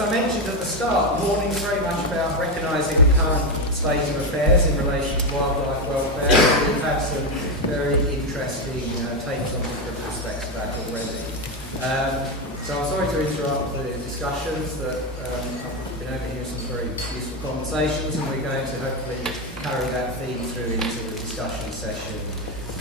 as I mentioned at the start, the morning's very much about recognising the current state of affairs in relation to wildlife welfare. We've had some very interesting takes on different aspects of that already. So I'm sorry to interrupt the discussions, that I've been overhearing some very useful conversations, and we're going to hopefully carry that theme through into the discussion session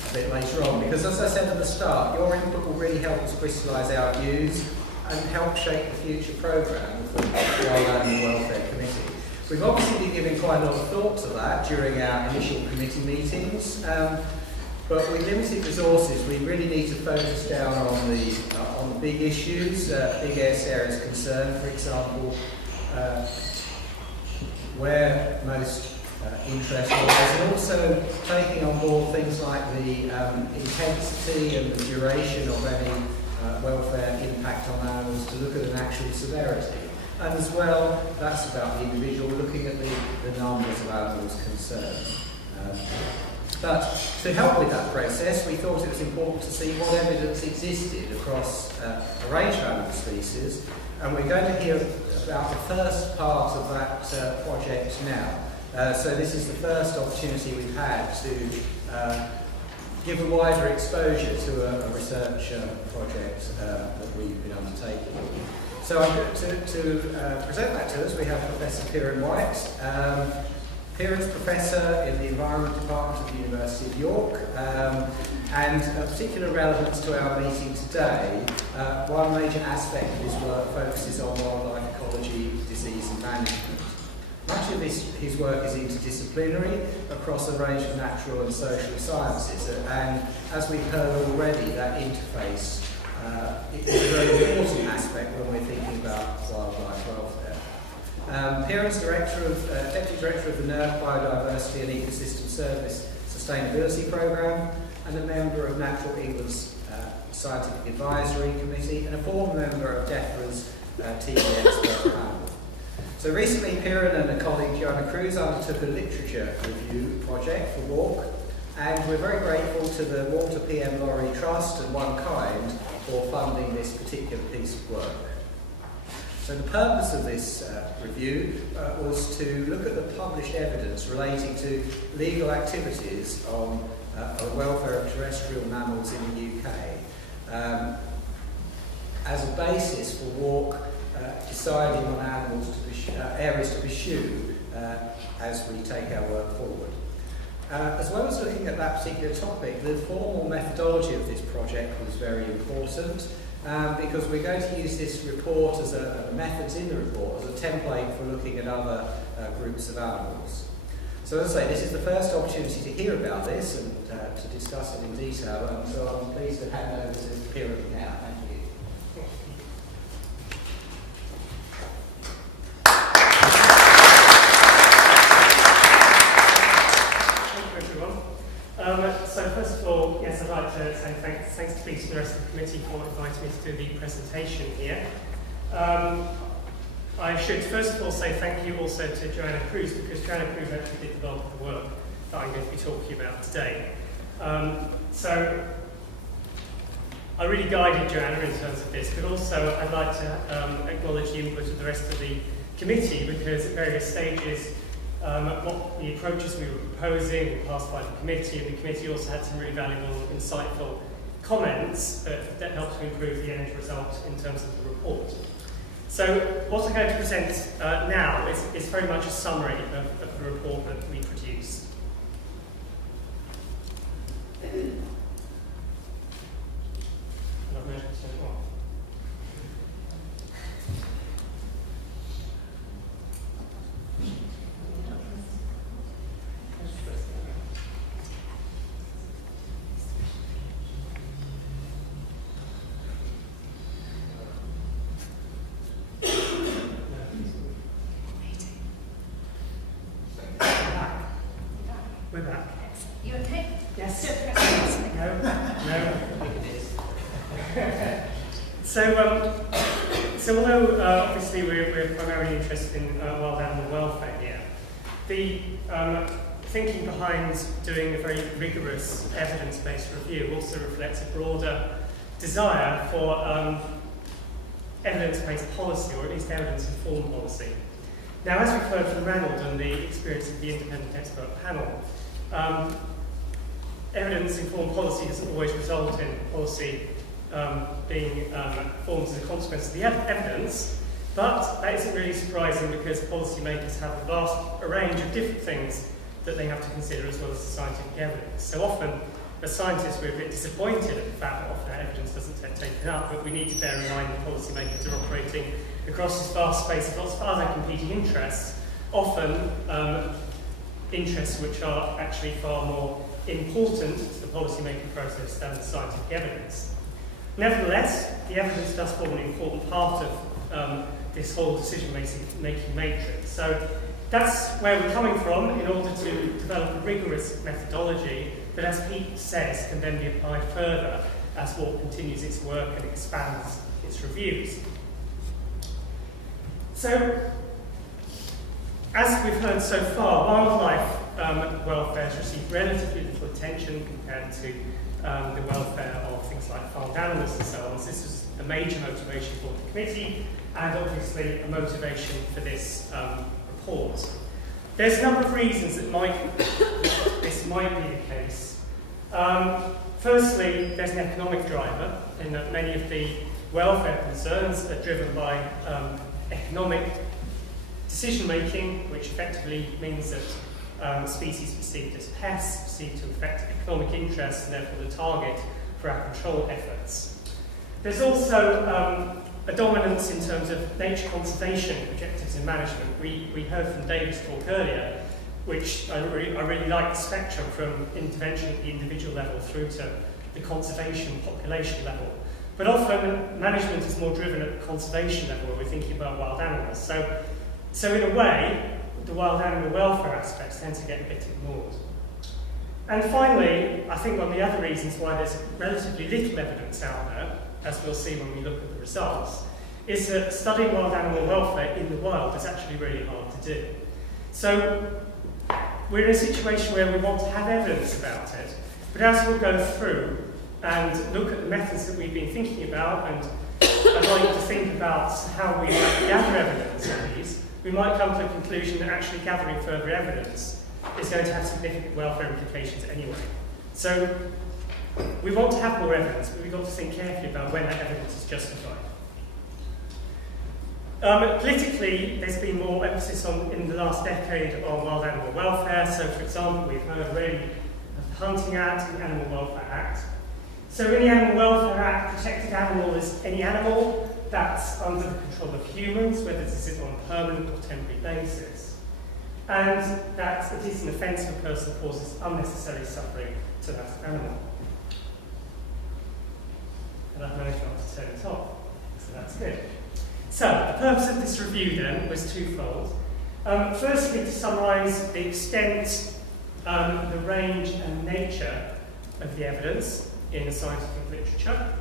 a bit later on, because as I said at the start, your input will really help us crystallise our views and help shape the future programme of the Wild Animal Welfare Committee. We've obviously been giving quite a lot of thought to that during our initial committee meetings, but with limited resources we really need to focus down on the big issues, big areas concerned, for example, where most interest lies, and also taking on board things like the intensity and the duration of any welfare impact on animals, to look at an actual severity. And as well, that's about the individual, looking at the numbers of animals concerned. But to help with that process, we thought it was important to see what evidence existed across a range of animal species, and we're going to hear about the first part of that project now. So this is the first opportunity we've had to give a wider exposure to a research project that we've been undertaking. So I'm going to present that to us. We have Professor Piran White. Piran's Professor in the Environment Department of the University of York, and of particular relevance to our meeting today, one major aspect of his work focuses on wildlife ecology, disease and management. Much of his work is interdisciplinary across a range of natural and social sciences, and as we've heard already, that interface is a very important aspect when we're thinking about wildlife welfare. Piran's Deputy Director of the NERC Biodiversity and Ecosystem Service Sustainability Programme, and a member of Natural England's Scientific Advisory Committee, and a former member of DEFRA's TV Expert Panel. So recently, Piran and a colleague, Joanna Cruz, undertook a literature review project for WAWC, and we're very grateful to the Water PM Lorry Trust and One Kind for funding this particular piece of work. So the purpose of this review was to look at the published evidence relating to legal activities on the welfare of terrestrial mammals in the UK as a basis for WAWC deciding on areas to pursue as we take our work forward. As well as looking at that particular topic, the formal methodology of this project was very important, because we're going to use this report as the methods in the report as a template for looking at other groups of animals. So as I say, this is the first opportunity to hear about this and to discuss it in detail, and so I'm pleased to hand over to Piran now. Thank you. So first of all, yes, I'd like to say thanks to Peter and the rest of the committee for inviting me to do the presentation here. I should first of all say thank you also to Joanna Cruz, because Joanna Cruz actually did the bulk of the work that I'm going to be talking about today. So I really guided Joanna in terms of this, but also I'd like to acknowledge the input of the rest of the committee, because at various stages what the approaches we were proposing were passed by the committee, and the committee also had some really valuable, insightful comments that helped to improve the end result in terms of the report. So what I'm going to present now is very much a summary of the report that we produced. We're back. You okay? Yes. Don't press it. No. So although obviously we're primarily interested in wild animal welfare here, the thinking behind doing a very rigorous evidence-based review also reflects a broader desire for evidence-based policy, or at least evidence-informed policy. Now, as we've heard from Ranald and the experience of the independent expert panel, evidence-informed policy doesn't always result in policy being formed as a consequence of the evidence, but that isn't really surprising because policymakers have a vast range of different things that they have to consider as well as the scientific evidence. So often, as scientists, we're a bit disappointed at the fact that often our evidence doesn't get taken up, but we need to bear in mind that policymakers are operating across this vast space of lots of other competing interests, often interests which are actually far more important to the policy-making process than the scientific evidence. Nevertheless, the evidence does form an important part of this whole decision-making matrix. So that's where we're coming from in order to develop a rigorous methodology that, as Pete says, can then be applied further as WAWC continues its work and expands its reviews. So, as we've heard so far, wildlife welfare has received relatively little attention compared to the welfare of things like farmed animals and so on. So this was a major motivation for the committee, and obviously a motivation for this report. There's a number of reasons that this might be the case. Firstly, there's an economic driver in that many of the welfare concerns are driven by economic decision-making, which effectively means that species perceived as pests, perceived to affect economic interests, and therefore the target for our control efforts. There's also a dominance in terms of nature conservation objectives in management. We heard from David's talk earlier, which I really like the spectrum from intervention at the individual level through to the conservation population level. But often management is more driven at the conservation level when we're thinking about wild animals. So in a way, the wild animal welfare aspects tend to get a bit ignored. And finally, I think one of the other reasons why there's relatively little evidence out there, as we'll see when we look at the results, is that studying wild animal welfare in the wild is actually really hard to do. So we're in a situation where we want to have evidence about it, but as we'll go through and look at the methods that we've been thinking about, and I'd like you to think about how we gather evidence of these, we might come to a conclusion that actually gathering further evidence is going to have significant welfare implications anyway. So we want to have more evidence, but we've got to think carefully about when that evidence is justified. Politically, there's been more emphasis in the last decade on wild animal welfare. So, for example, we've heard already of the Hunting Act and the Animal Welfare Act. So in the Animal Welfare Act, protected animal is any animal that's under the control of humans, whether this is on a permanent or temporary basis, and that it is an offence if a person causes unnecessary suffering to that animal. And I've managed not to turn it off, so that's good. So, the purpose of this review then was twofold. Firstly, to summarise the extent, the range and nature of the evidence in the scientific literature.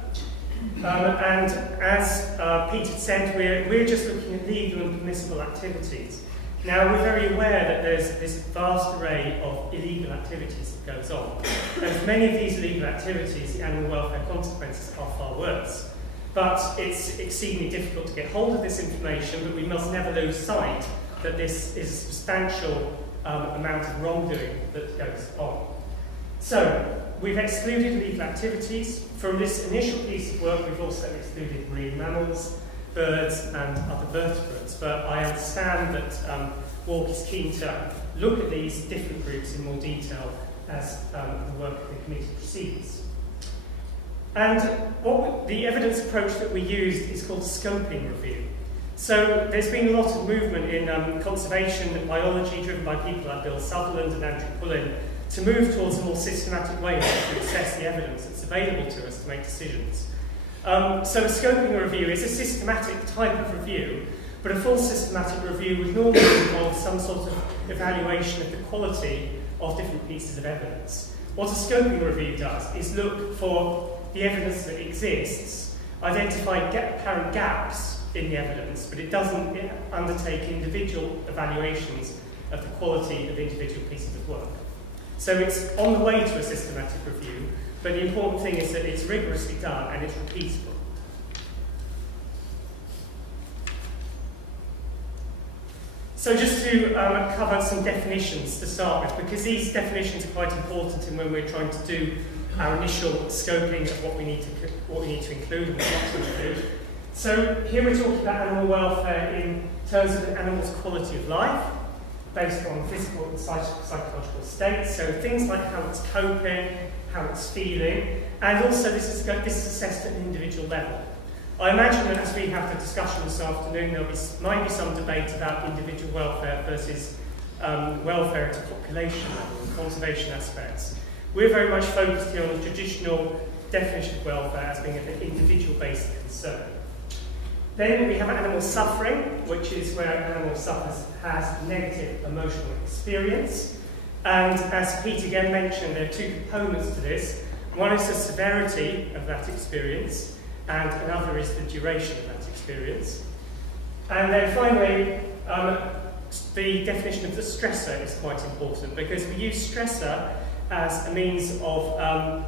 And as Peter said, we're just looking at legal and permissible activities. Now, we're very aware that there's this vast array of illegal activities that goes on. And for many of these illegal activities, the animal welfare consequences are far worse. But it's exceedingly difficult to get hold of this information, but we must never lose sight that this is a substantial amount of wrongdoing that goes on. So, we've excluded legal activities. From this initial piece of work, we've also excluded marine mammals, birds, and other vertebrates. But I understand that WAWC is keen to look at these different groups in more detail as the work of the committee proceeds. And the evidence approach that we used is called scoping review. So there's been a lot of movement in conservation and biology driven by people like Bill Sutherland and Andrew Pullen to move towards a more systematic way to assess the evidence that's available to us to make decisions. So a scoping review is a systematic type of review, but a full systematic review would normally involve some sort of evaluation of the quality of different pieces of evidence. What a scoping review does is look for the evidence that exists, identify apparent gaps in the evidence, but it doesn't undertake individual evaluations of the quality of individual pieces of work. So it's on the way to a systematic review, but the important thing is that it's rigorously done and it's repeatable. So just to cover some definitions to start with, because these definitions are quite important in when we're trying to do our initial scoping of what we need to include and what not to include. So here we're talking about animal welfare in terms of an animal's quality of life, based on physical and psychological states. So things like how it's coping, how it's feeling, and also this is assessed at an individual level. I imagine that as we have the discussion this afternoon, might be some debate about individual welfare versus welfare at a population level and conservation aspects. We're very much focused here on the traditional definition of welfare as being an individual-based concern. Then we have animal suffering, which is where an animal has negative emotional experience. And as Pete again mentioned, there are two components to this. One is the severity of that experience, and another is the duration of that experience. And then finally, the definition of the stressor is quite important, because we use stressor as a means of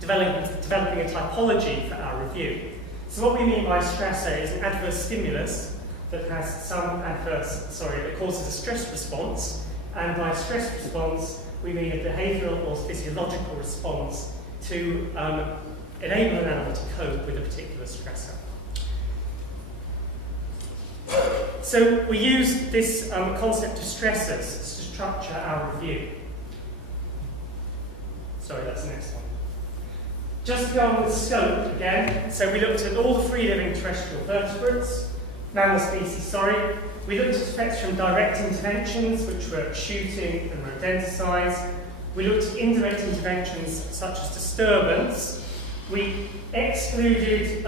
developing a typology for our review. So what we mean by stressor is an adverse stimulus that has that causes a stress response, and by stress response we mean a behavioural or physiological response to enable an animal to cope with a particular stressor. So we use this concept of stressors to structure our review. Sorry, that's the next one. Just to go on with scope again, so we looked at all the free-living terrestrial vertebrates, mammal species, We looked at effects from direct interventions, which were shooting and rodenticides. We looked at indirect interventions such as disturbance. We excluded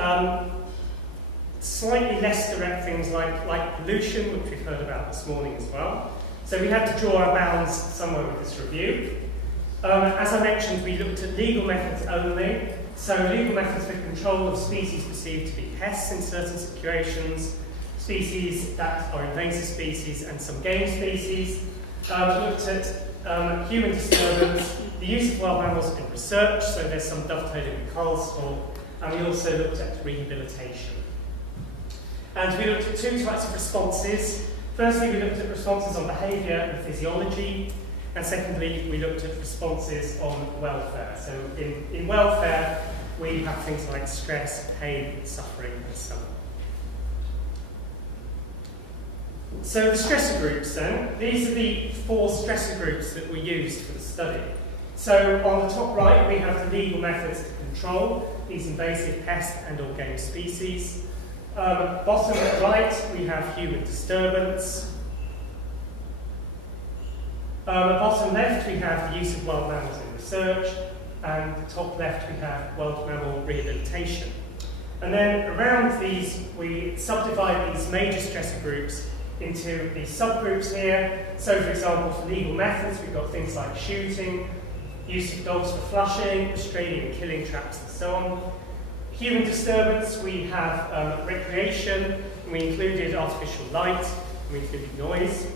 slightly less direct things like pollution, which we've heard about this morning as well. So we had to draw our bounds somewhere with this review. As I mentioned, we looked at legal methods only. So legal methods for control of species perceived to be pests in certain situations, species that are invasive species, and some game species. We looked at human disturbance, the use of wild mammals in research, so there's some dovetailing with Carl's talk, and we also looked at rehabilitation. And we looked at two types of responses. Firstly, we looked at responses on behaviour and physiology, and secondly, we looked at responses on welfare. So in welfare, we have things like stress, pain, suffering, and so on. So the stressor groups then, these are the 4 stressor groups that we used for the study. So on the top right, we have the legal methods to control these invasive pest and or game species. Bottom right, we have human disturbance. Bottom left, we have the use of wild mammals in research, and top left, we have wild mammal rehabilitation. And then around these, we subdivide these major stressor groups into these subgroups here. So, for example, for legal methods, we've got things like shooting, use of dogs for flushing, restraining and killing traps, and so on. Human disturbance, we have recreation, and we included artificial light, and we included noise.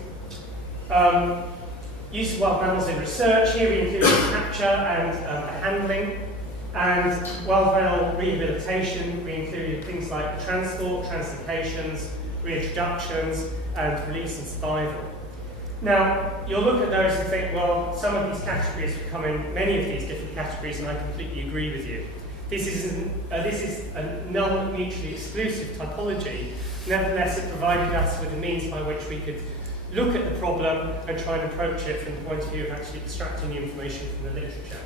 Use of wild mammals in research, here we included capture and handling. And wild mammal rehabilitation, we included things like transport, translocations, reintroductions, and release and survival. Now, you'll look at those and think, well, some of these categories would come in many of these different categories, and I completely agree with you. This is a non-mutually exclusive typology. Nevertheless, it provided us with a means by which we could look at the problem and try and approach it from the point of view of actually extracting the information from the literature.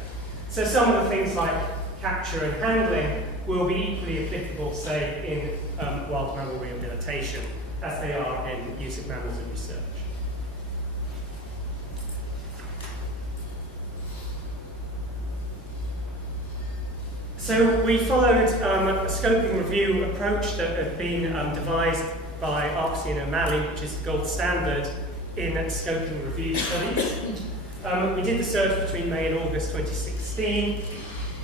So some of the things like capture and handling will be equally applicable, say, in wild mammal rehabilitation, as they are in use of mammals in research. So we followed a scoping review approach that had been devised by WAWC'S and O'Malley, which is the gold standard in scoping review studies. We did the search between May and August 2016.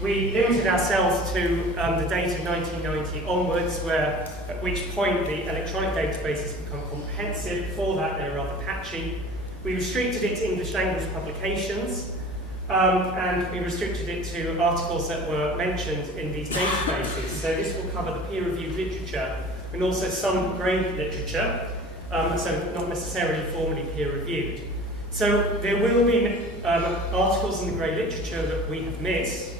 We limited ourselves to the date of 1990 onwards, at which point the electronic databases become comprehensive. Before that, they were rather patchy. We restricted it to English language publications, and we restricted it to articles that were mentioned in these databases. So this will cover the peer-reviewed literature and also some grade literature. so not necessarily formally peer-reviewed. So there will be articles in the grey literature that we have missed.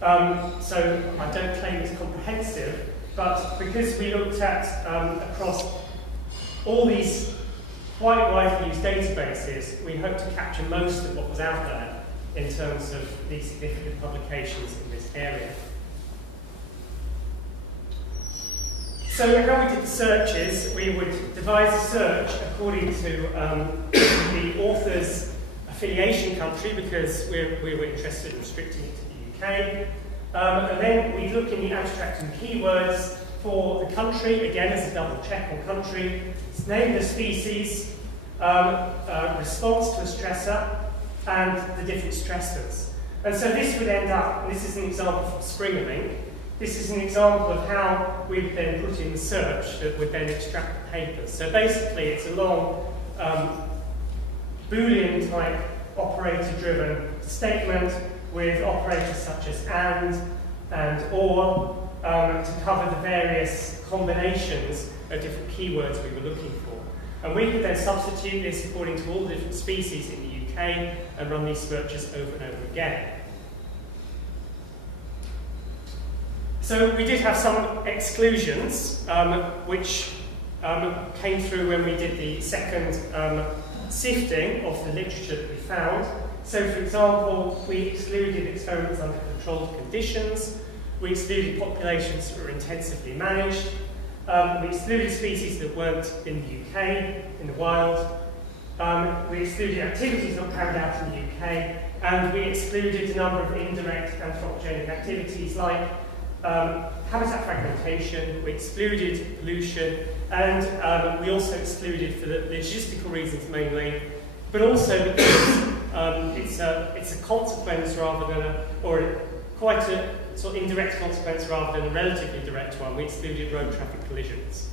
So I don't claim it's comprehensive, but because we looked at across all these quite widely used databases, we hope to capture most of what was out there in terms of the significant publications in this area. So how we did the searches, we would devise a search according to the author's affiliation country, because we were interested in restricting it to the UK. And then we'd look in the abstract and keywords for the country, again as a double check on country, name the species, response to a stressor, and the different stressors. And so this would end up, and this is an example from Springerlink, this is an example of how we would then put in the search that would then extract the papers. So basically it's a long Boolean type operator-driven statement with operators such as and or to cover the various combinations of different keywords we were looking for. And we could then substitute this according to all the different species in the UK and run these searches over and over again. So we did have some exclusions, which came through when we did the second sifting of the literature that we found. So, for example, we excluded experiments under controlled conditions, we excluded populations that were intensively managed, we excluded species that weren't in the UK, in the wild, we excluded activities not carried out in the UK, and we excluded a number of indirect anthropogenic activities like habitat fragmentation, we excluded pollution, and we also excluded, for the logistical reasons mainly, but also because it's a consequence rather than quite a sort of indirect consequence rather than a relatively direct one. We excluded road traffic collisions.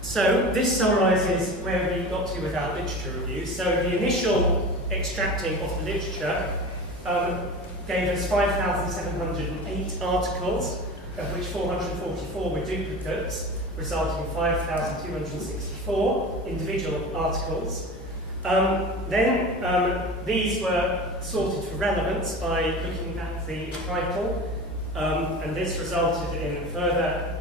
So this summarises where we got to with our literature review. So the initial extracting of the literature gave us 5,708 articles, of which 444 were duplicates, resulting in 5,264 individual articles. Then these were sorted for relevance by looking at the title, and this resulted in a further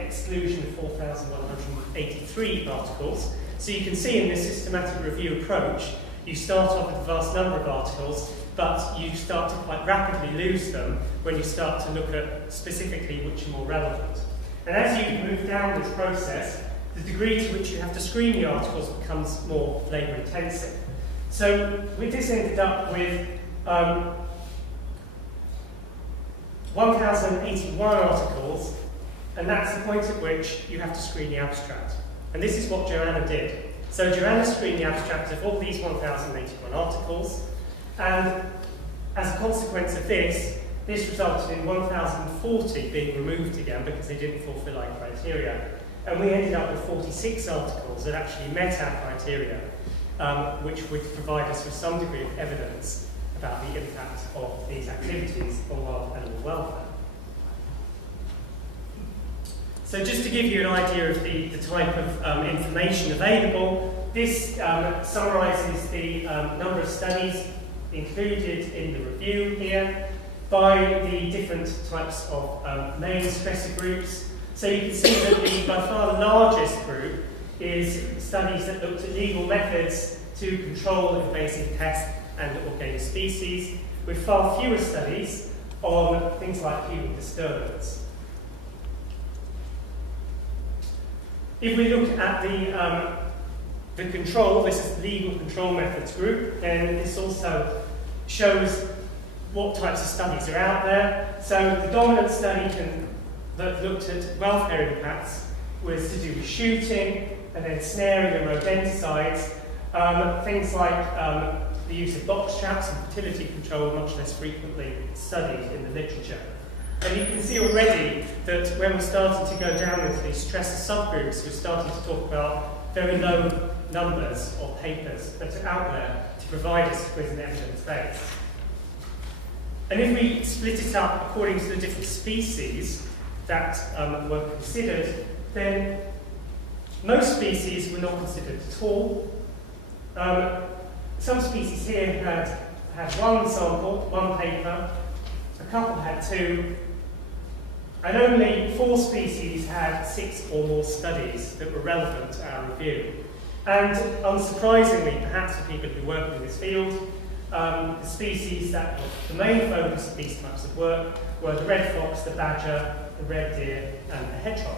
exclusion of 4,183 articles. So you can see in this systematic review approach, you start off with a vast number of articles, but you start to quite rapidly lose them when you start to look at specifically which are more relevant. And as you move down this process, the degree to which you have to screen the articles becomes more labour intensive. So with this ended up with 1,081 articles, and that's the point at which you have to screen the abstract. And this is what Joanna did. So Joanna screened the abstract of all these 1,081 articles, and as a consequence of this, this resulted in 1,040 being removed again because they didn't fulfill our criteria. And we ended up with 46 articles that actually met our criteria, which would provide us with some degree of evidence about the impact of these activities on wild animal welfare. So just to give you an idea of the type of information available, this summarises the number of studies included in the review here by the different types of main stressor groups. So you can see that by far the largest group is studies that looked at legal methods to control invasive pests and organic species, with far fewer studies on things like human disturbance. If we look at the control, this is the legal control methods group, then this also shows what types of studies are out there. So the dominant study that looked at welfare impacts was to do with shooting and then snaring and rodenticides. Things like the use of box traps and fertility control are much less frequently studied in the literature. And you can see already that when we're starting to go down into these stressor subgroups, we're starting to talk about very low numbers of papers that are out there to provide us with an evidence base. And if we split it up according to the different species that were considered, then most species were not considered at all. Some species here had one sample, one paper, a couple had two, and only 4 species had 6 or more studies that were relevant to our review. And unsurprisingly, perhaps for people who work in this field, the species that were the main focus of these types of work were the red fox, the badger, the red deer, and the hedgehog.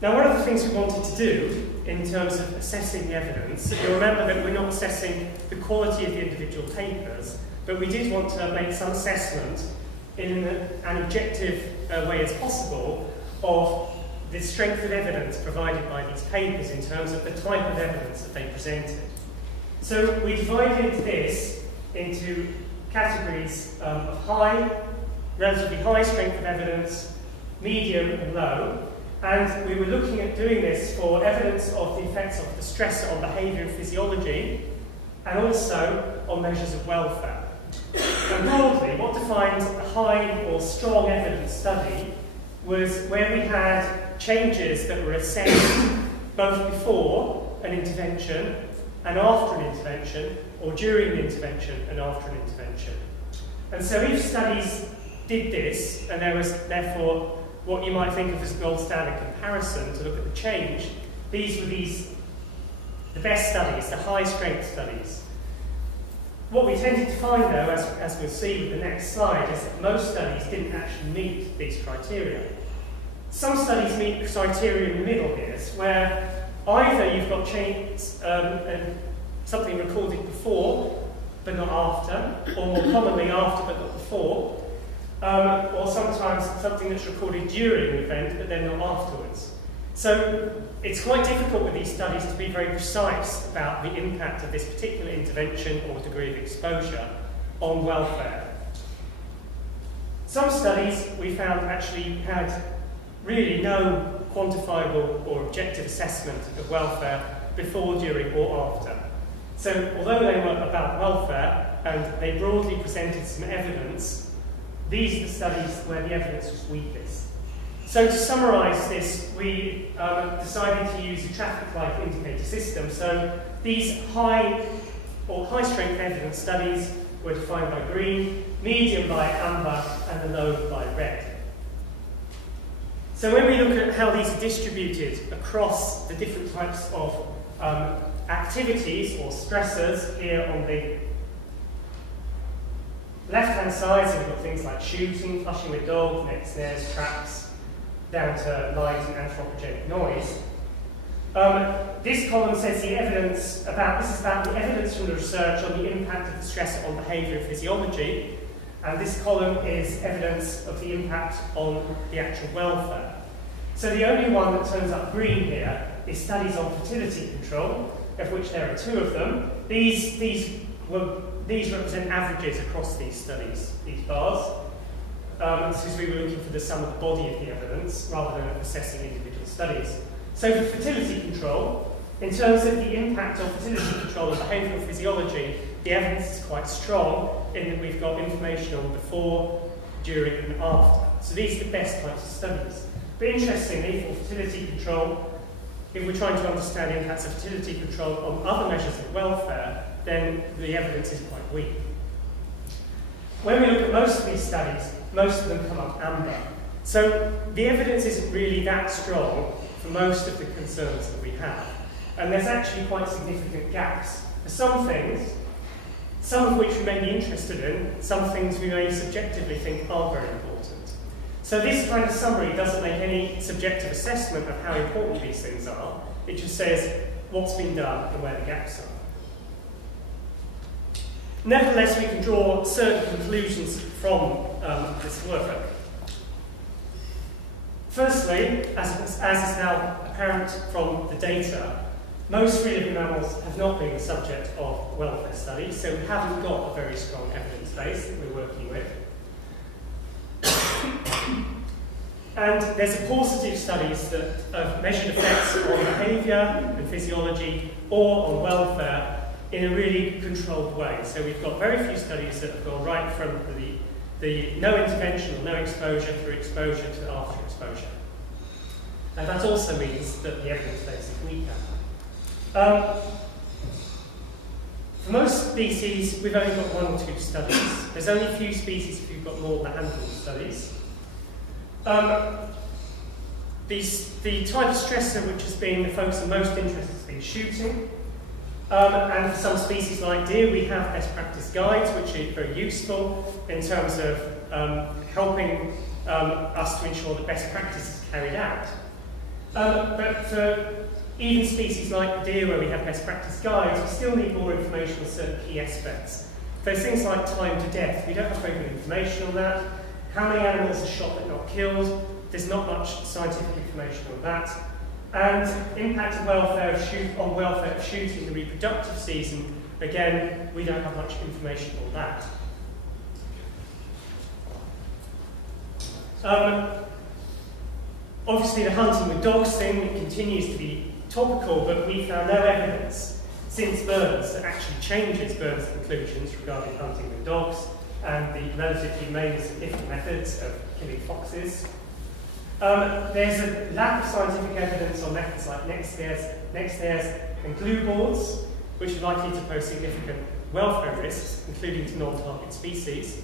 Now, one of the things we wanted to do in terms of assessing the evidence, you'll remember that we're not assessing the quality of the individual papers, but we did want to make some assessment in an objective way as possible of the strength of evidence provided by these papers in terms of the type of evidence that they presented. So we divided this into categories of relatively high strength of evidence, medium and low, and we were looking at doing this for evidence of the effects of the stressor on behaviour and physiology, and also on measures of welfare. And broadly, what defined a high or strong evidence study was where we had changes that were assessed both before an intervention and after an intervention, or during an intervention and after an intervention. And so if studies did this, and there was therefore what you might think of as a gold standard comparison to look at the change, these were the best studies, the high strength studies. What we tended to find, though, as we'll see with the next slide, is that most studies didn't actually meet these criteria. Some studies meet the criteria in the middle here, where either you've got something recorded before, but not after, or more commonly after, but not before, or sometimes something that's recorded during an event, but then not afterwards. So it's quite difficult with these studies to be very precise about the impact of this particular intervention or degree of exposure on welfare. Some studies we found actually had really no quantifiable or objective assessment of welfare before, during, or after. So although they were about welfare and they broadly presented some evidence, these are the studies where the evidence was weakest. So to summarise this, we decided to use a traffic light indicator system. So these high strength evidence studies were defined by green, medium by amber, and the low by red. So when we look at how these are distributed across the different types of activities or stressors here on the left-hand side, so we've got things like shooting, flushing with dog, net snares, traps, down to light and anthropogenic noise. This column says this is about the evidence from the research on the impact of the stressor on behaviour and physiology, and this column is evidence of the impact on the actual welfare. So the only one that turns up green here is studies on fertility control, of which there are 2 of them. These represent averages across these studies, these bars. Because we were looking for the sum of the body of the evidence rather than assessing individual studies. So for fertility control, in terms of the impact of fertility control on behavioural physiology, the evidence is quite strong in that we've got information on before, during and after. So these are the best types of studies. But interestingly, for fertility control, if we're trying to understand the impacts of fertility control on other measures of welfare, then the evidence is quite weak. When we look at most of these studies, most of them come up amber. So the evidence isn't really that strong for most of the concerns that we have. And there's actually quite significant gaps. For some things, some of which we may be interested in, some things we may subjectively think are very important. So this kind of summary doesn't make any subjective assessment of how important these things are. It just says what's been done and where the gaps are. Nevertheless, we can draw certain conclusions from this work. Firstly, as is now apparent from the data, most free-living mammals have not been the subject of welfare studies, so we haven't got a very strong evidence base that we're working with. And there's a paucity of studies that have measured effects on behaviour and physiology or on welfare in a really controlled way. So we've got very few studies that have gone right from the no intervention or no exposure through exposure to after exposure. And that also means that the evidence base is weaker. For most species, we've only got 1 or 2 studies. There's only a few species if you've got more than a handful of studies. The type of stressor which has been the focus of most interest has been shooting. And for some species like deer, we have best practice guides, which are very useful in terms of helping us to ensure that best practice is carried out. But for even species like deer, where we have best practice guides, we still need more information on certain key aspects. There's things like time to death. We don't have very good information on that. How many animals are shot but not killed? There's not much scientific information on that. And impact of welfare on welfare of shooting in the reproductive season, again, we don't have much information on that. Obviously, the hunting with dogs thing continues to be topical, but we found no evidence since Burns that actually changes Burns' conclusions regarding hunting with dogs and the relatively humaneness of different methods of killing foxes. There's a lack of scientific evidence on methods like neck snares and glue boards, which are likely to pose significant welfare risks, including to non-target species.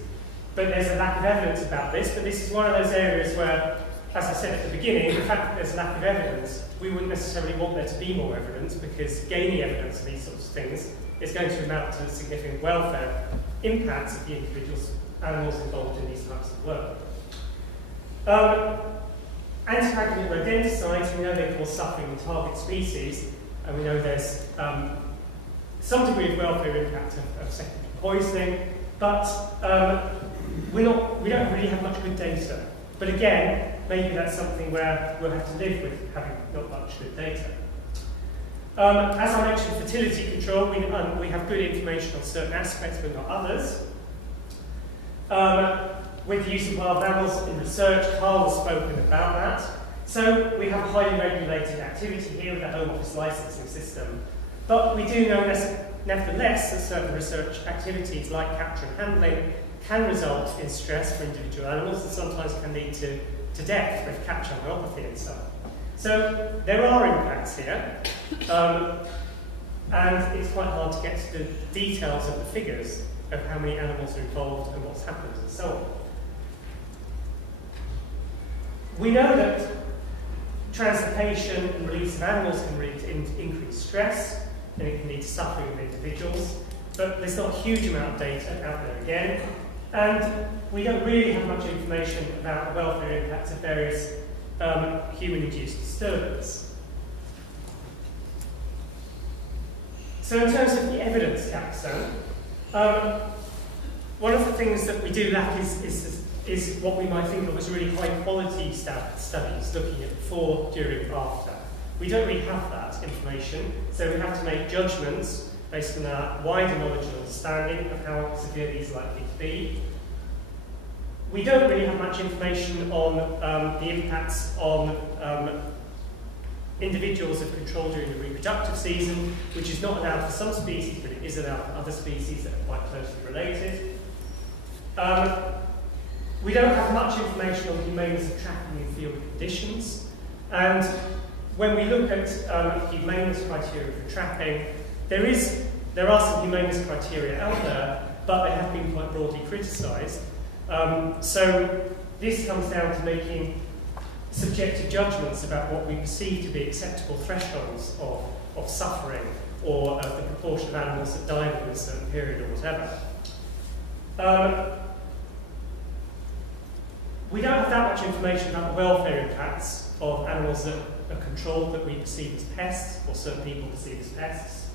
But there's a lack of evidence about this, but this is one of those areas where, as I said at the beginning, the fact that there's a lack of evidence, we wouldn't necessarily want there to be more evidence, because gaining evidence of these sorts of things is going to amount to significant welfare impacts of the individuals, animals involved in these types of work. Antipagnate rodenticides, we know they cause suffering in target species, and we know there's some degree of welfare impact of secondary poisoning, but we don't really have much good data. But again, maybe that's something where we'll have to live with having not much good data. As I mentioned, fertility control, we have good information on certain aspects, but not others. With the use of wild mammals in research, Carl has spoken about that. So we have a highly regulated activity here with the Home Office licensing system. But we do know nevertheless that certain research activities like capture and handling can result in stress for individual animals and sometimes can lead to death with capture myopathy and so on. So there are impacts here, and it's quite hard to get to the details of the figures of how many animals are involved and what's happened and so on. We know that translocation and release of animals can lead to increased stress, and it can lead to suffering of individuals, but there's not a huge amount of data out there again, and we don't really have much information about the welfare impacts of various human-induced disturbance. So in terms of the evidence capstone, one of the things that we do lack is what we might think of as really high-quality studies looking at before, during, after. We don't really have that information, so we have to make judgments based on our wider knowledge and understanding of how severe these are likely to be. We don't really have much information on the impacts on individuals of control during the reproductive season, which is not allowed for some species, but it is allowed for other species that are quite closely related. We don't have much information on the humaneness of tracking in field conditions, and when we look at humaneness criteria for trapping, there are some humaneness criteria out there, but they have been quite broadly criticised. So this comes down to making subjective judgments about what we perceive to be acceptable thresholds of suffering or of the proportion of animals that die within a certain period or whatever. We don't have that much information about the welfare impacts of animals that are controlled that we perceive as pests, or certain people perceive as pests.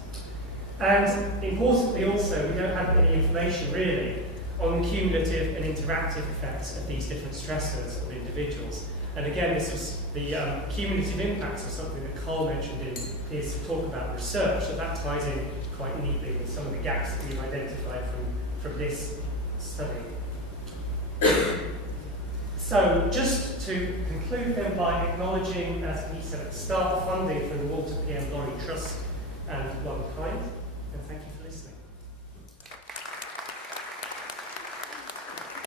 And importantly also, we don't have any information really on the cumulative and interactive effects of these different stressors on individuals. And again, this was the cumulative impacts of something that Carl mentioned in his talk about research, so that ties in quite neatly with some of the gaps that we've identified from this study. So just to conclude then by acknowledging, as Pete said at the start, the funding for the Walter P.M. Laurie Trust and WAWC'S.